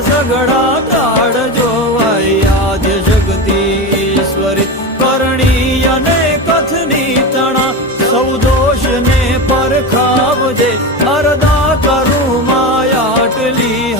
ઝઘડા ટાળજો આદ્ય શક્તિ ઈશ્વરી કરણી અને કથની તણા સૌ દોષને પરખાવજે અરદા કરું માયાટલી